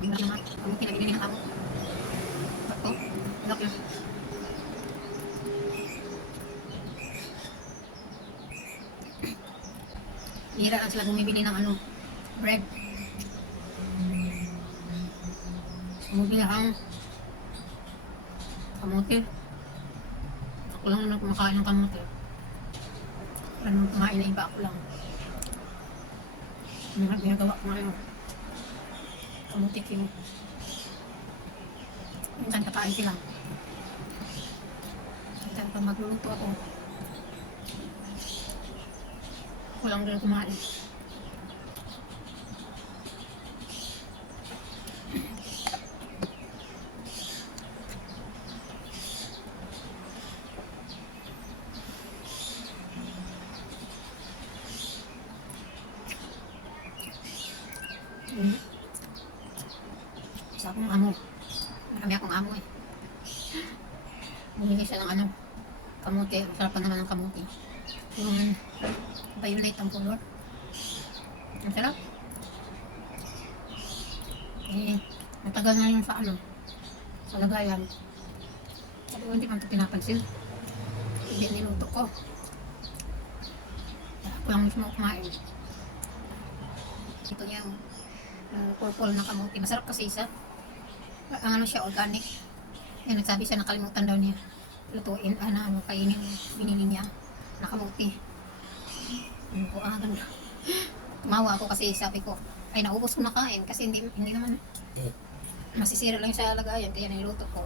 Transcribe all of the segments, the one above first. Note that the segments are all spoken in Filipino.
Yung naman, ang pinabili ng amo. Ito, lock yun. Hira lang sila bumibili ng ano, bread. Bumibili ang kamote. Ako lang na kumakain ng kamote. Wala naman kumain na iba, ako lang. Ang ginagawa ko ngayon. Kamutik yun. Minsan kakain sila. Minsan pag magluluto ako, kulang din kumain. Isa akong amo. Marami akong amo eh. Bumili siya ng ano, kamote. Sarapan naman ng kamote. Yung violet ang color. Ang sarap. Eh, matagal na yun sa ano, sa lagayan. Sabi ko, hindi man ito pinapansin. Hindi niluto ko. Ako lang mismo kumain. Ito yung purple na kamote. Masarap kasi isa. Ang ano siya, organic. Yan, nagsabi siya, nakalimutan daw niya lutuin, ano, kainin, binili niya nakamuti. Ano ko, ganda. Tumawa ako kasi sabi ko, ay naubos ko na kain kasi hindi naman masisira lang sa lagayan, kaya niluto ko.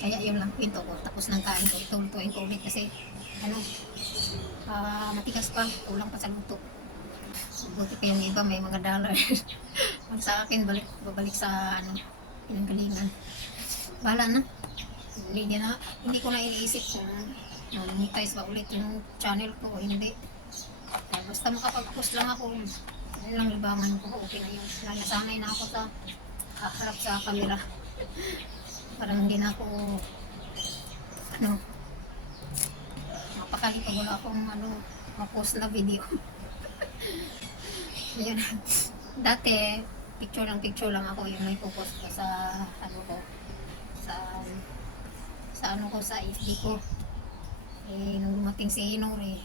Kaya yun lang pinto ko, tapos ng kain ko, ito lutuin ko ulit kasi ano, matigas pa, kulang pa sa luto. Buti pa yung iba may mga dollar. Pag sa akin, babalik sa ano, pinanggalingan. Bahala na. Hindi ko na iniisip kung monetize ba ulit yung channel ko o hindi. Basta makapag-post lang ako, yun lang libangan ko, okay na yun. Nasanay na ako sa harap sa camera. Parang hindi na ako ano, mapakali pag wala akong ano, ma-post na video. Yan. Dati picture lang ako yung may post ko sa ano ko, sa ano ko, sa FB ko. Eh nung dumating si Inori,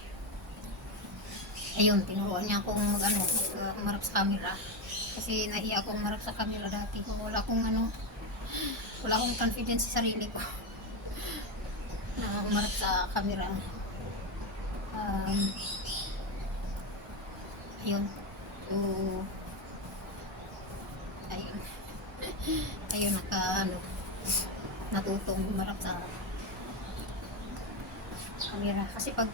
ayun, tinuruan niya akong ano, umarap sa camera kasi nahiya akong umarap sa camera dati ko. Wala akong confidence sa sarili ko na umarap sa camera. Ayun. So, ayun, natutong umarap sa camera. Kasi pag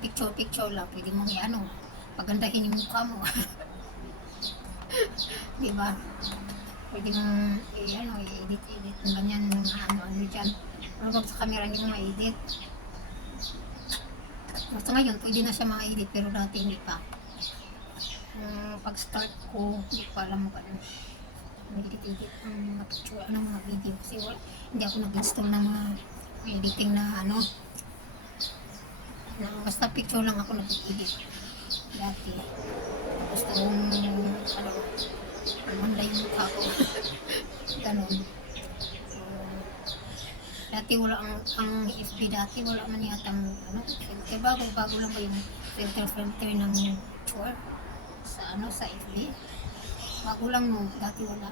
picture lang, pwede mong i-ano, pagandahin yung mukha mo. Diba? Pwede mong i-edit ng ganyan, ano dyan. Pero pag sa camera hindi mo ma-edit. Basta ngayon, pwede na siya ma-edit, pero dati hindi pa. Pag-start ko, hindi ko alam mo paano mag-edit ang mga picture, mga video. Kasi hindi ako nag-install ng mga editing na ano. Basta picture lang ako nag-edit dati. Gusto kong manda yung mukha ko. Ganon. Dati wala ang FB dati, wala man yatang ano, filter. Bago lang ba yung filter ng picture sa FB. Bago lang no, dati wala.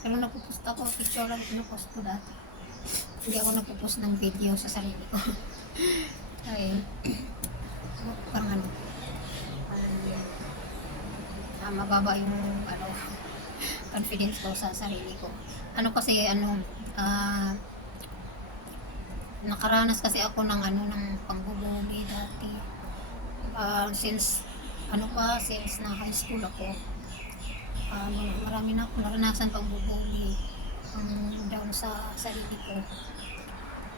Pero napupost ako, picture lang pinupost ko dati. Hindi ako napupost ng video sa sarili ko. Ay, parang ano, mababa yung ano, confidence ko sa sarili ko. Ano kasi, nakaranas kasi ako ng ano, ng pangbubugi dati. Since since na high school ako, marami na akong naranasan pangbubugi down sa sarili ko.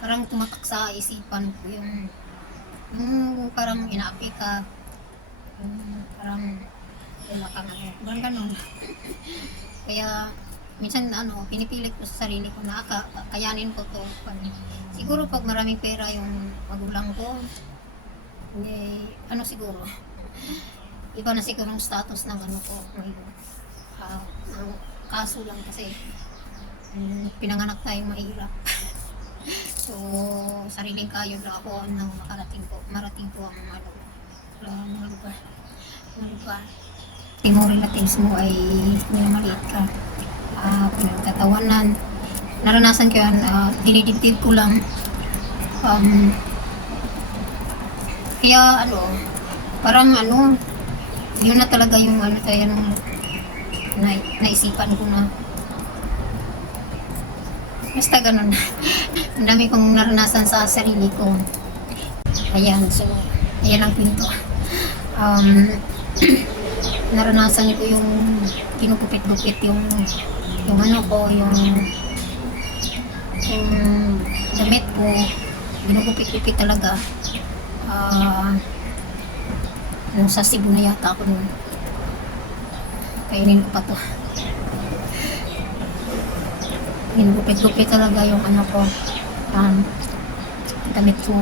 Parang tumatak sa isipan ko yung parang inaapi ka, parang wala kang ano, parang ganun. Kaya minsan pinipilit ko sa sarili ko na kayanin ko to. Siguro pag maraming pera yung magulang ko, hindi, siguro, iba na siguro yung status ng ko ngayon. Ang kaso lang kasi, pinanganak tayong mahirap. So, sariling kayod lang ako nang marating ko ang mga lugar. Yung relatives mo ay maliit ka, pinagtatawanan. Naranasan ko yan, dinidibdib ko lang. Kaya parang yun na talaga yung naisipan ko na basta ganun. Ang dami kong naranasan sa sarili ko. Ayan, so ayan ang pinto. Naranasan ko yung kinugupit-gupit yung damit ko, ginugupit-gupit talaga. Nung sa Cebu na yata ako nun, kainin ko pa to. Ginugupit-gupit talaga yung ko, damit ko.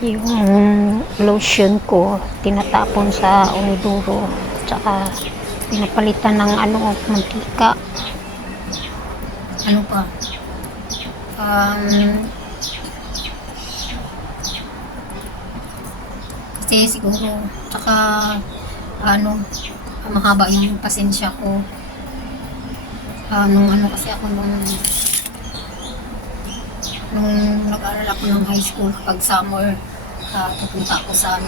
Yung lotion ko tinatapon sa uniduro, tsaka pinapalitan ng mantika. Kasi siguro, tsaka mahaba yung pasensya ko. Nung kasi ako nung nag-aral ako ng high school, kapag summer, pupunta ako sa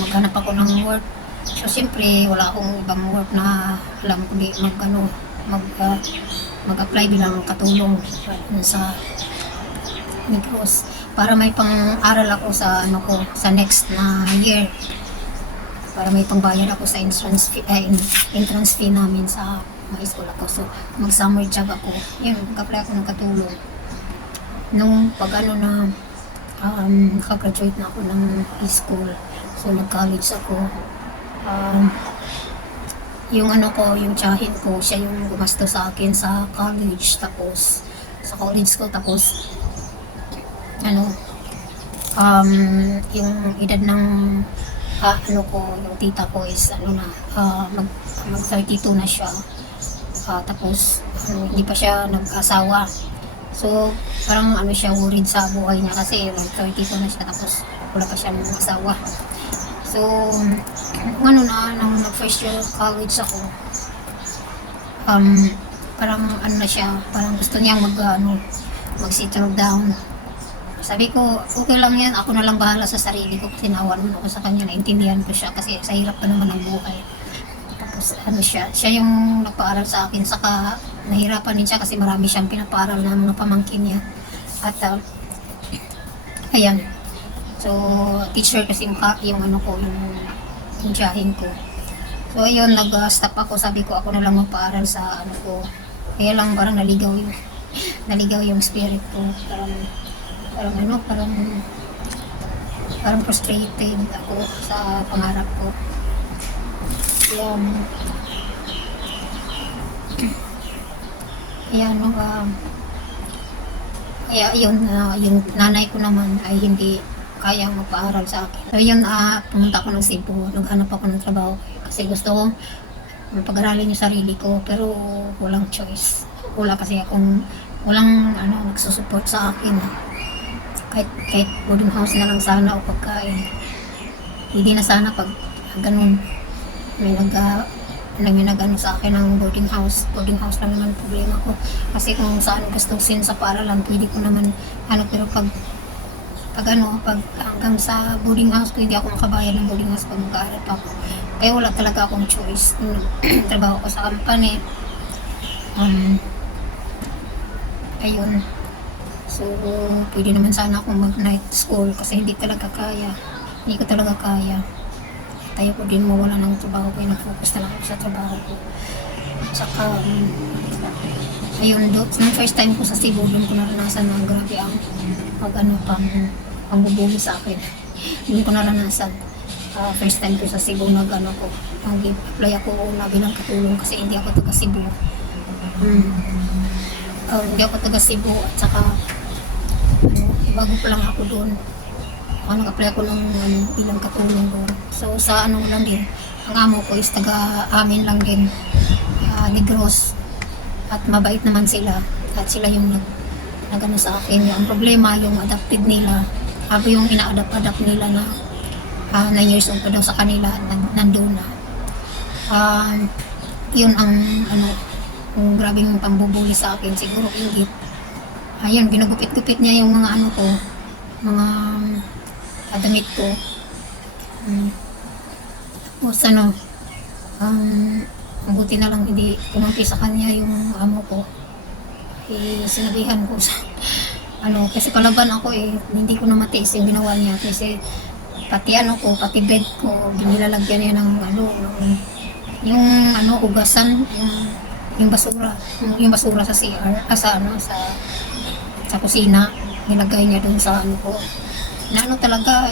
maghanap ako ng work. So siyempre wala akong ibang work na alam ko mag-apply bilang katulong sa Migros para may pang-aral ako sa sa next na year, para may pangbayad ako sa entrance fee namin sa high school ako. So mag-summer job ako, yun, mag-apply ako ng katulong. Nung pag nakagraduate na ako ng high school, so nag-college ako, yung yung tiyahin ko, siya yung gumasto sa akin sa college, tapos sa college ko, tapos yung edad ng yung tita ko is mag 32 na siya, tapos hindi pa siya nag-asawa. So parang siya worried sa buhay niya kasi mag 32 na siya, tapos wala pa siyang asawa. So nung nag-first year college ako, parang na siya, parang gusto niyang mag-settle down. Sabi ko, okay lang yan, ako na lang bahala sa sarili ko, kasi nawan ako sa kanya, naintindihan ko siya kasi sa hirap pa naman ng buhay. Tapos siya yung nagpaaral sa akin, saka nahirapan din siya kasi marami siyang pinapaaral na mga pamangkin niya. At ayan, so teacher kasi yung tiyahin ko. So ayun, nag-stop ako, sabi ko ako na lang magpaaral sa ko. Kaya lang parang naligaw yung spirit ko, parang frustrated ako sa pangarap ko. Kaya yung nanay ko naman ay hindi kayang magpaaral sa akin. So yun, pumunta ako ng Cebu, naghanap ako ng trabaho kasi gusto ko pag-aralin yung sarili ko, pero walang choice. Wala kasi akong, walang nagsusupport sa akin. Kahit boarding house na lang sana o pagkain. Hindi na sana pag ganun may nag sa akin ng boarding house lang naman problema ko, kasi kung saan gastusin sa paaralan pwede ko naman pero pag hanggang sa boarding house ko, hindi ako makabayad ng boarding house pag mag-aaral pa ako. Kaya wala talaga akong choice. Trabaho ko sa company, ayun. So, pwede naman sana akong mag-night school kasi hindi talaga kaya. Hindi ko talaga kaya. Tayo ko din mawala ng trabaho ko. Nag-focus na lang ako sa trabaho ko. Tsaka, ayun, nung first time ko sa Cebu, doon ko naranasan na grabe ang pagbubuli sa akin. Doon ko naranasan. First time ko sa Cebu, nag-apply ako una bilang katulong kasi hindi ako taga Cebu. Hindi ako taga Cebu at saka bago pa lang ako doon. Nag-apply ako ng bilang katulong doon. So sa lang din, ang amo ko is taga amin lang din, Negros. At mabait naman sila. At sila yung nag sa akin. Ang problema, yung adopted nila, yung ina-adapt nila na 9 years old pa daw sa kanila, nandun na. Yun ang yung grabing pambubuli sa akin, siguro inggit. Ayun, ginagupit-gupit niya yung mga mga damit ko. Tapos mabuti na lang hindi kumampi sa kanya yung amo ko. Sinabihan ko sa kasi palaban ako hindi ko na matiis yung ginawa niya kasi pati pati bed ko, ginilalagyan niya ng yung ugasan, yung basura, yung basura sa CR, sa kusina, nilagay niya dun sa ko. Talaga,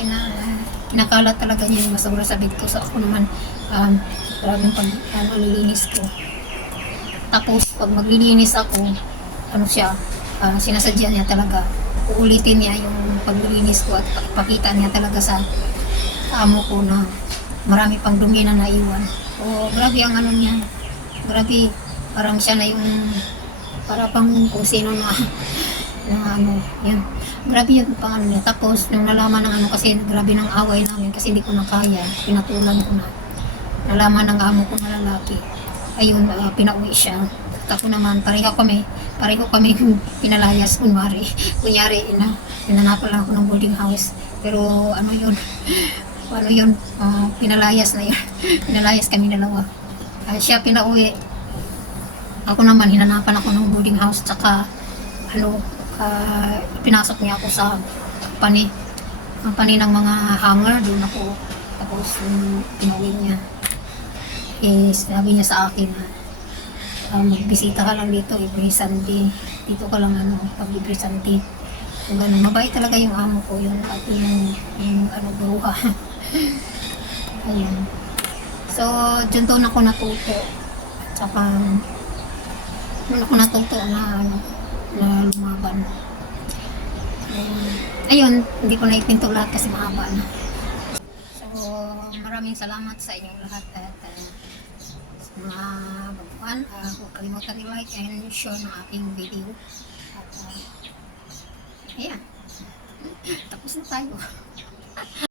kinakalat talaga niya yung basura sa bed ko. So ako naman, maraming lilinis ko. Tapos, pag maglilinis ako, sinasadya niya talaga. Uulitin niya yung paglilinis ko at pakita niya talaga sa amo ko na marami pang dumi na naiwan. O, grabe ang niya. Grabe, parang siya na yung, para pang kung sino na yan. Grabe yung pang niya. Tapos, nung nalaman ng kasi grabe ng away namin kasi hindi ko na kaya, pinatulan ko na. Nalaman ng amo ko na lalaki. Ayun, pinauwi siya. Ako naman, pareho kami pinalayas, kunyari, pinanapan lang ako ng boarding house. Pero pinalayas na yun. Pinalayas kami dalawa. Siya pinauwi. Ako naman, hinanapan ako ng boarding house. Tsaka, pinasok niya ako sa company ng mga hanger. Doon ako. Tapos, pinauwi niya. Sinabi niya sa akin na magbisita ka lang dito every Sunday. Dito ka lang pag every Sunday. Ganun. Mabait talaga yung amo ko, yung buruha. Ayun. So, dyan doon ako natuto. Tsaka, doon ako natuto na lumaban. Ayun, hindi ko na ipinto lahat kasi mahaba na. So, maraming salamat sa inyong lahat at sa mga baguhan. Huwag kalimutan i-like and share ng aking video. At, ayan. Tapos na tayo.